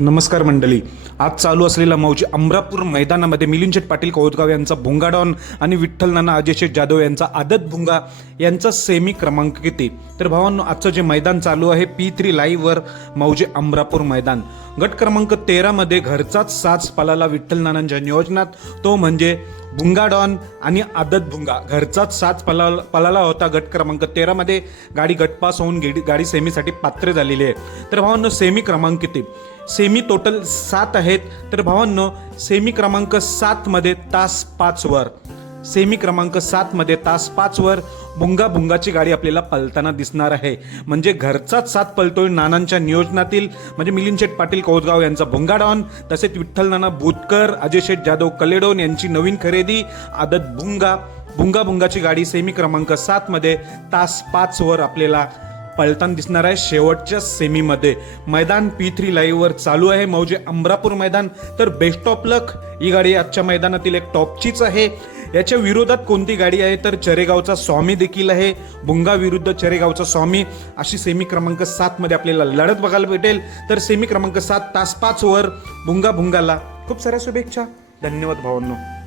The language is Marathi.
नमस्कार मंडळी. आज चालू असलेला मौजी अमरापूर मैदानामध्ये मिलिंद पाटील कौदगाव यांचा भुंगाडॉन आणि विठ्ठल नाना अजयशेठ जाधव यांचा आदत भुंगा यांचा सेमी क्रमांक किती? तर भावांनो आजचं जे मैदान चालू आहे पी थ्री लाईव्हवर मौजे अमरापूर मैदान. गट क्रमांक तेरामध्ये घरचाच साच पलाला विठ्ठल नानांच्या नियोजनात. तो म्हणजे भुंगाडॉन आणि आदत भुंगा. घरचाच साच पला पलाला होता गट क्रमांक तेरामध्ये गाडी गटपास होऊन गेडी गाडी सेमीसाठी पात्र झालेली आहे. तर भावांनो सेमी क्रमांक किती? सेमी टोटल सात आहेत. तर भावांनो सेमी क्रमांक सातमध्ये तास पाचवर सेमी क्रमांक सातमध्ये तास पाचवर भुंगा भुंगाची गाडी आपल्याला पलताना दिसणार आहे. म्हणजे घरचाच सात पलतोय नानांच्या नियोजनातील. म्हणजे मिलिंद शेठ पाटील कौदगाव यांचा भुंगा डॉन तसेच विठ्ठल नाना भूतकर अजय शेठ जाधव कलेडोन यांची नवीन खरेदी आदत भुंगा. भुंगा भुंगाची गाडी सेमी क्रमांक सातमध्ये तास पाचवर आपल्याला पळताना दिसणार आहे शेवटच्या सेमीमध्ये. मैदान पी थ्री लाईव्हवर चालू आहे. मौजे अमरापूर मैदान. तर बेस्ट ऑफ लक ही गाडी आजच्या मैदानातील एक टॉपचीच आहे. याच्या विरोधात कोणती गाडी आहे? तर चरेगावचा स्वामी देखील आहे. भुंगा विरुद्ध चरेगावचा स्वामी. अशी सेमी क्रमांक सातमध्ये आपल्याला लढत बघायला भेटेल. तर सेमी क्रमांक सात तास पाच वर भुंगा भुंगाला खूप साऱ्या शुभेच्छा. धन्यवाद भावांनो.